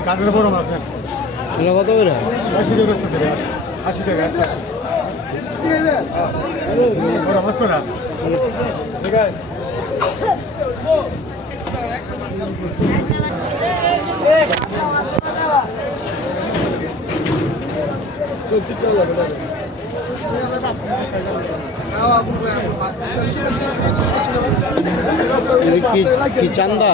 গাজর বড় মাছ এটা কত করে? আশি টাকা আশি টাকা একশো আশি বড় মাছ করা ঠিক আছে কি কি চান্দা?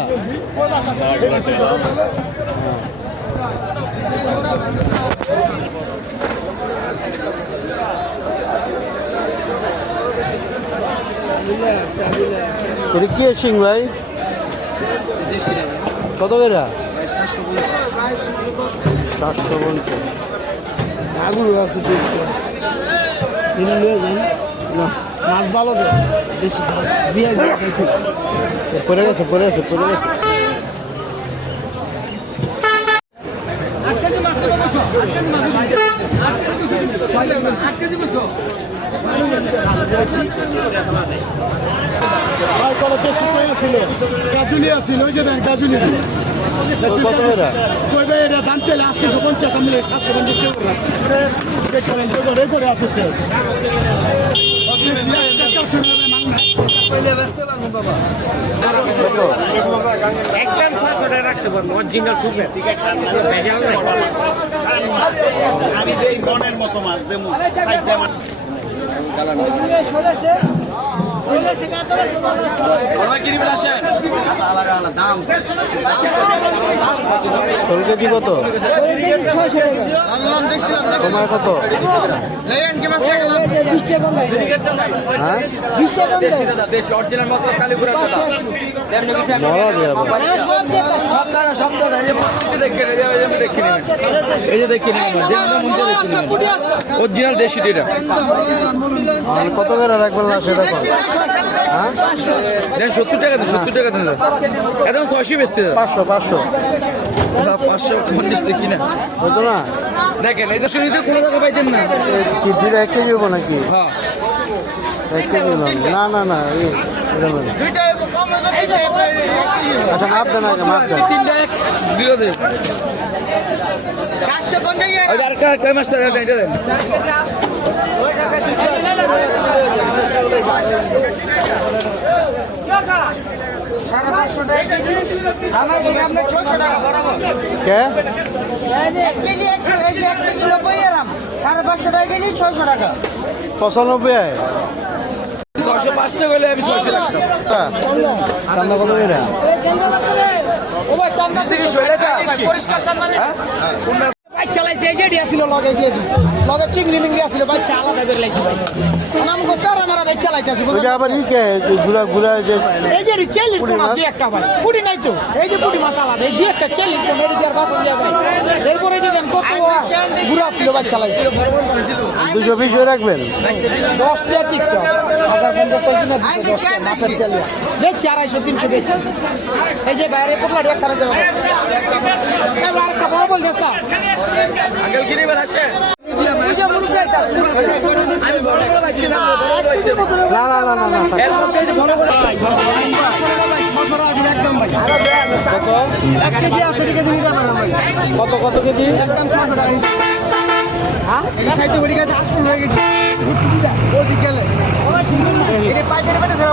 এটা কি সিং ভাই? কত করে? সাতশো পঞ্চাশ। আছে মাছ ভালো তো বেশি পড়ে গেছে পড়ে গেছে পড়ে গেছে। কাজুলি আছিল ওই যে দেন কাজুলি কই ভাই এটা দাম চাইলে আটশোশো পঞ্চাশ আমি সাতশো পঞ্চাশ করে করে আছে শেষ। মাংনা একদম টাকা রাখতে পারব অরিজিনাল ফুলবে আমি দেই মনের মতো মাছ দেবো আমার ষোলো কেজি কত? তোমার কত? হ্যাঁ? অরিজিনাল দেশি কত করে রাখবেন না সেটা দেন সত্তর টাকা দেন সত্তর টাকা দেন। একদম ছয়শো বেচতে পাঁচশো পাঁচশো। পাঁচশো পঞ্চাশ টাকা কিনা। হতো না? দেখেন এই যদি কোনো টাকা পাইতেন না। কি দুইটা এক কেজি হব নাকি? হ্যাঁ। এক কেজি না না না আচ্ছা মাপ দেন আগে মাপ দেন। তিনটা এক দিল দেন। ওই আরেকটা আরেকটা মাছটা দেন। কে? সাড়ে পাঁচশো টাকা কেজি টাকা। পঁচানব্বই আয়। পাঁচটা গেলে আমি ছয়শো রাখতাম চান্দা কত করে? পরিষ্কার চান্দা এই যে আসছিল লগে যে লগে চিংড়ি মিংড়ি আসছিল বাইক আলাদা করে লাইছে নাম করতে আর আমার বাইক চালাইতেছি যে আবার ই কে? ঘুরা ঘুরা যে এই যে চেলি মাছ? দিয়ে একটা ভাই। পুটি নাই তো? এই যে পুটি মাছ আলাদা এই একটা চেলি কোনা এই দিয়ে আর বাসন দিয়ে ভাই। এরপরে যে দেন কত ঘুরা আসছিল বাইক চালাইছে। দুশো বিশ রাখবেন? দশটা ঠিক হাজার পঞ্চাশ টাকা কিনা দুশো দশটা মাছের তেল বেচছি আড়াইশো তিনশো বেচছি। এই যে বাইরে পোটলা দিয়ে খারাপ আরেকটা বড় বল দেস না আঙ্কেল কিনে এবার আসেন এই যে মুরগি আইতাছে। আমি বড় বড় পাইছিলাম বড় বড় পাইছিলাম না। না না না না এর মধ্যে বড় বড় কত? কত কত কেজি? একদম ছশো টাকা হ্যাঁ? এটা খাইতে বলি গেছে আসল হয়ে গেছে ওদিক গেলে এটা পাইকারি পেটে সেবা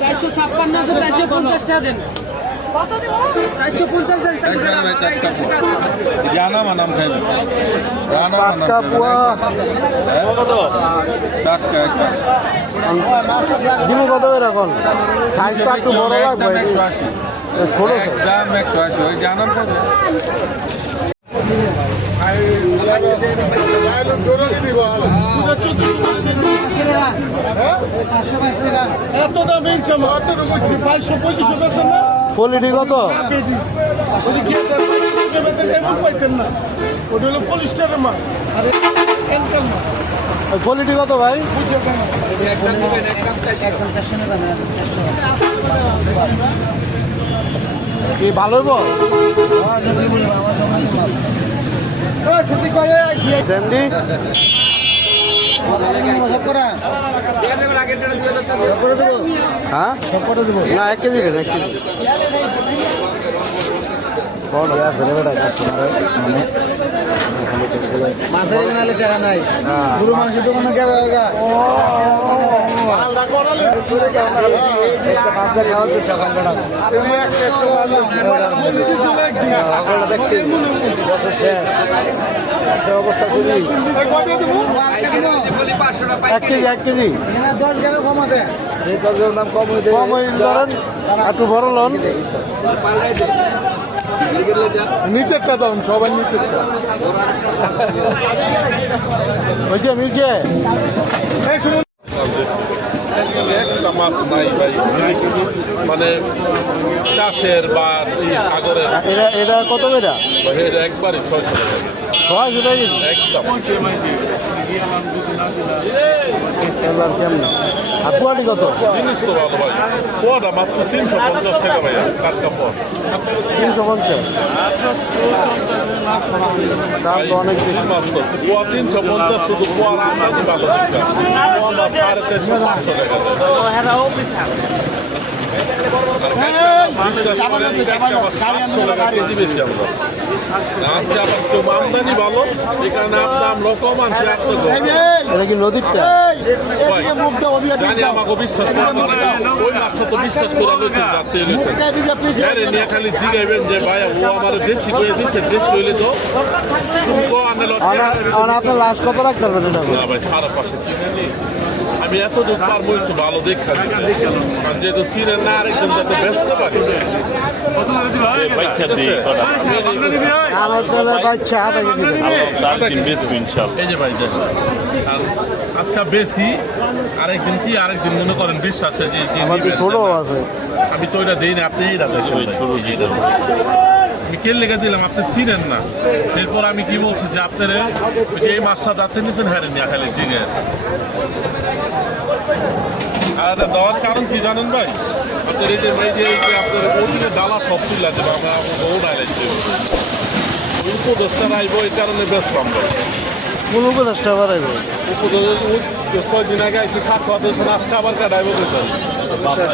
চারশো ছাপ্পান্ন আছে চারশো পঞ্চাশ টাকা। দেন কত করে এখন? সাইজ একটু বড় লাগবে। ছোট একদম একশো আশি। ওই জানাম কোয়ালিটি কত? কোয়ালিটি কত ভাই? ভালো হইব? সব। হ্যাঁ? না এক কেজি দেন এক কেজি। বড় আছে রে কাস্টমার মাছের এখানে টাকা নাই গরু মাংসের দোকানে গেল এক কেজি এক কেজি দশ গেলে কমাতে কম ওই ধরেন একটু বড় লন নিচেরটা দাও সবার নিচেরটা। হয়েছে মিলছে একটা মাছ নাই ভাই মানে চাষের বা এই সাগরের। এটা এটা কত এটা একবারই ছয়শো টাকা। ছয়শো টাকা একদম। এবার কেমন? আর কোয়ালিটি কত? জিনিস তো ভালো ভাই পোয়াটা মাত্র তিনশো পঞ্চাশ টাকা ভাইয়া টাটকা পর তিনশো পঞ্চাশ? দাম তো অনেক বেশি। পোয়া তিনশো পঞ্চাশ শুধু পোয়ার আমদানি ভালো সাড়ে চারশো পাঁচশো টাকা। আজকে আবার একটু আমদানি ভালো এটা কি নদীরটা? জানি আমাকে বিশ্বাস করতে ওই মাছটা তো বিশ্বাস করে নিয়ে খালি জিগাইবেন যে ভাই ও আমার দেশি করে দিচ্ছে দেশি হইলে তো আপনার লাশ কত রাখতে পারবেন না ভাই সারা পাশে কিনে নি আমি এত দূর পারব একটু ভালো দেখা কারণ যেহেতু চিনেন না আরেকজন যাতে ব্যস্ত পারি। আজকে বেশি আরেকদিন কি আরেকদিন মনে করেন বিশ্বাসে যে। ছোট আমি তো ওইটা দিই না আপনি এইটা দেখেন এইটা। আমি কে লেগে দিলাম? আপনি চিনেন না। এরপর আমি কি বলছি যে আপনার যে এই মাছটা যাতে নিয়েছেন হ্যাঁ নিয়ে খালি চিনে আর এটা দেওয়ার কারণ কি জানেন ভাই? আপনার এই যে এই যে এই যে আপনার ওদিকে ডালা সব তুলে দেবে আমরা ও ডাইরেক্ট ওই উপদোষটা রাইব এই কারণে ব্যস্ত আমরা। কোন উপদেশটা বাড়াইবে কয়েকদিন আগে আইসি সাত খাওয়াতে আজকে আবার কাটাইব আর পোয়াটা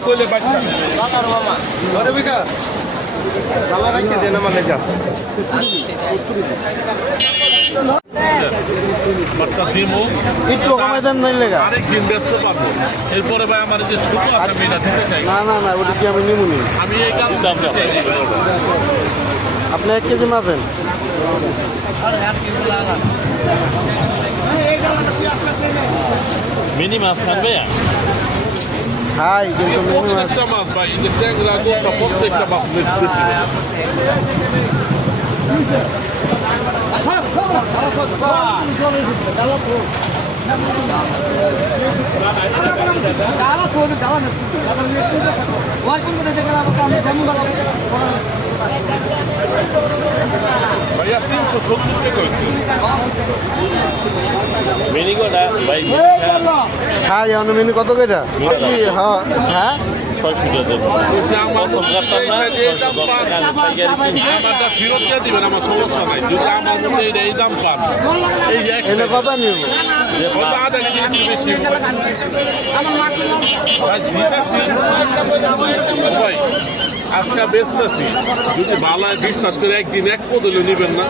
কইলে বাচ্চা বাচ্চা দিমু একটু কমাই দেন নাই লেগা আরেকদিন ব্যস্ত পারব এরপরে ভাই আমার যে ছোট আছে আমি দিতে চাই। না না না ওটা কি আমি নিবনি আমি এই কারণে আপনি এক কেজি মাপেন। মিনি মাছ থাকবে খাই কিন্তু মিনি মাছ। প্রত্যেকটা মাছ ভাই যে ট্যাংরা গোসা প্রত্যেকটা মাছ বেশি বেশি। ভাইয়া তিনশো সত্তর টাকা হয়েছে মিনি ভাই খাই আমি মিনি কত করে কি হ্যাঁ হ্যাঁ ছয়শো টাকা দেবো প্রথম কাটতাম না এই যে এই আমারটা ফেরত দিয়ে দিবেন আমার সমস্যা নাই যদি আমার মধ্যে এই- দাম পান নিব আজকে ব্যস্ত আছি। যদি ভালো বিশ্বাস করে একদিন এক পদলে নিবেন না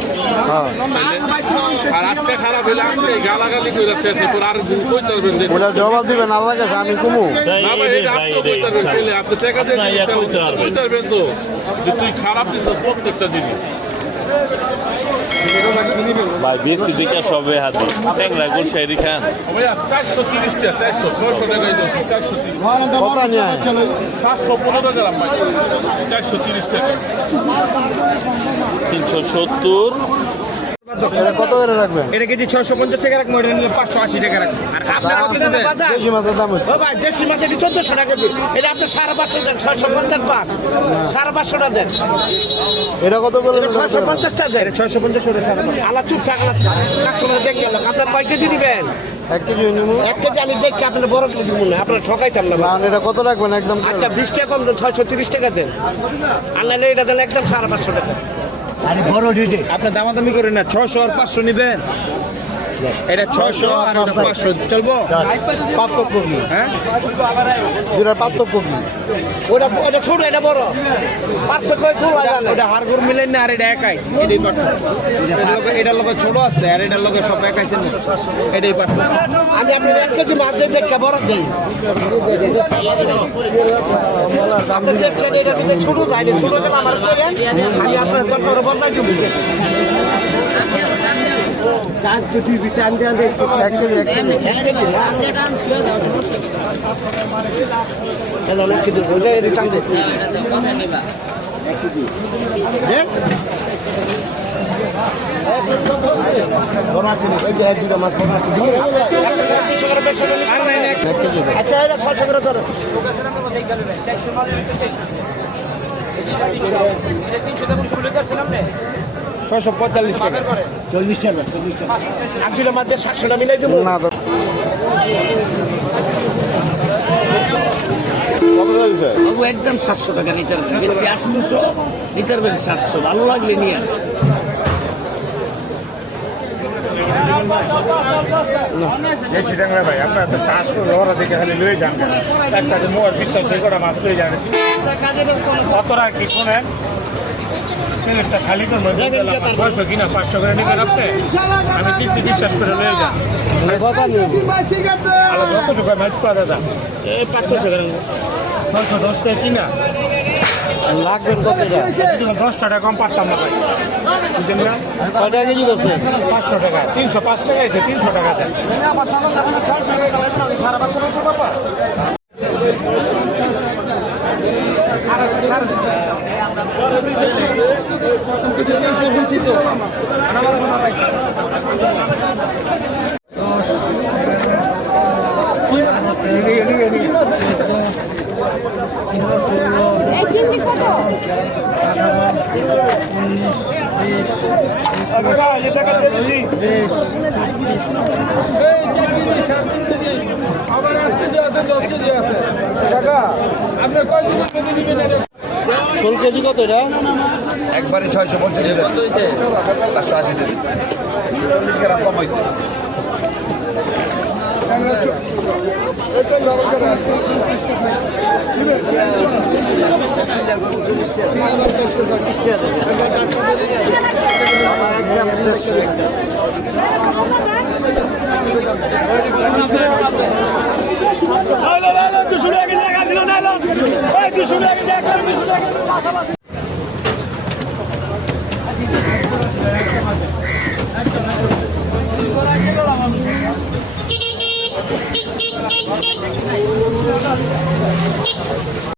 আর আজকে খারাপ হলে আজকে গালাগালি করে শেষ এরপর আর দিন কইতে পারবেন ওটা জবাব দিবেন আল্লাহ কাছে আমি কুমু। না ভাই এটা আপনি কইতে পারবেন ছেলে। আপনি টাকা দিয়ে না, জিনিস এটা কইতে পারবেন। তো যে তুই খারাপ দিছিস প্রত্যেকটা জিনিস। ভাই বিএসসি দিকে সবে হাতে ট্যাংরা গোলসাইরি খান। চারশো তিরিশ টাকা চারশো ছয়শো টাকা চারশো? সাতশো পনেরো গ্রাম চারশো তিরিশ টাকা। তিনশো সত্তর। এটা কত করে রাখবেন? এটা কেজি ছয়শো পঞ্চাশ টাকা রাখব এটা নিলে পাঁচশো আশি টাকা রাখব। আর আপনি কত দিবেন? দেশি মাছের দাম হচ্ছে। ও ভাই দেশি মাছ এটি চোদ্দশো টাকা কেজি? এটা আপনি সাড়ে পাঁচশো দেন ছয়শো পঞ্চাশ পান সাড়ে পাঁচশো টাকা দেন। এটা কত করে এটা ছয়শো পঞ্চাশ টাকা দেন। এটা ছয়শো পঞ্চাশ ওটা সাড়ে পাঁচশো। আলা চুপ থাকলাম কাস্টমার দেখে গেল আপনার কয় কেজি দিবেন? এক কেজি নিমু এক কেজি আমি দেখি আপনার বড় কেজি দিব না আপনার ঠকাইতাম না। কারণ এটা কত রাখবেন? একদম? আচ্ছা বিশ টাকা কম ছয়শো তিরিশ টাকা দেন। আর নাহলে এটা দেন একদম সাড়ে পাঁচশো টাকা। আপনার দামাদামি করেন না ছয়শো আর পাঁচশো নিবেন। এটা ছয়শো আর ওটা পাঁচশো। চলবো? পার্থক্য কি? হ্যাঁ? দুটার পার্থক্য কি? ওটা ওটা ছোট এটা বড়। পার্থক্য ওটা হাড়গোড় মিলেন না আর এটা একাই। এটাই পার্থক্য। এটার লগে ছোট আছে আর এটার লগে সব একাইছে না। এটাই পার্থক্য। আমি আপনার এক কেজি মাছ দিয়ে দেখে বড় দিই। আপনি দেখছেন এটা ছোট যায় ছোট আমার আমি আপনার দরকার বদলাই দিব এক কেজি এক কেজি দে এক বড় আছে। করে দেড়শো করে নিতে হবে। ছয়শো করে ধরো ছয়শো পঁয়তাল্লিশ টাকা। এক দুটো মাছ দিয়ে সাতশোটা মিলাই দেবো? না বাবু একদম সাতশো টাকা লিটার। বেশি আটশোশো লিটার বেশি সাতশো। ভালো লাগলে নিয়ে দেশি ট্যাংরা ভাই আপনার তো করে ওরা থেকে খালি লয়ে যান একটা মোয়ার বিশ্বাস সেই মাছ লয়ে যান। কতটা কি শোনেন? খালি করে ছয়শো কিনা পাঁচশো করে নিবেন আপনি আমি কিস্তি বিশ্বাস করে যান নিয়ে আলো যতটুকু মাছ পাওয়া দাদা এই পাঁচ ছশো করে ছয়শো দশ টাকা কিনা যদি দশ টাকা কম পারতাম না না কয়টা কেজি করছে পাঁচশো টাকা তিনশো পাঁচ টাকা এসে তিনশো টাকা দেন ষোল কেজি কত এটা? একবারে ছয়শো পঞ্চাশ পাঁচশো আশি চল্লিশ গ্রাম কম হইতে একদম estaba haciendo.